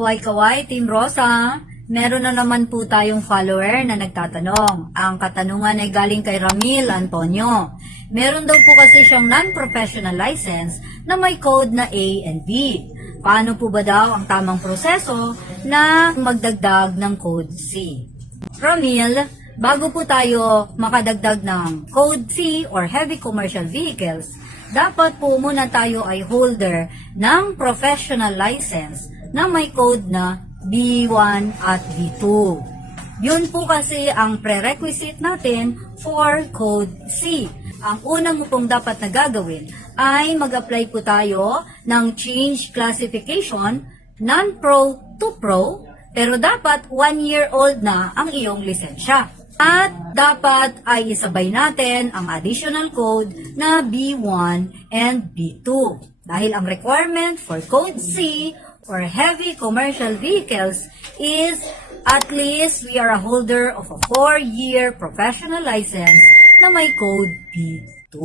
Kaway-kaway, Team Rosa. Meron na naman po tayong follower na nagtatanong. Ang katanungan ay galing kay Ramil Antonio. Meron daw po kasi siyang non-professional license na may code na A and B. Paano po ba daw ang tamang proseso na magdagdag ng code C? Ramil, bago po tayo makadagdag ng code C or heavy commercial vehicles, dapat po muna tayo ay holder ng professional license na may code na B1 at B2. Yun po kasi ang prerequisite natin for Code C. Ang unang pong dapat na gagawin ay mag-apply po tayo ng change classification non-pro to pro, pero dapat 1 year old na ang iyong lisensya. At dapat ay isabay natin ang additional code na B1 and B2. Dahil ang requirement for Code C or heavy commercial vehicles is at least we are a holder of a 4-year professional license na may code B2.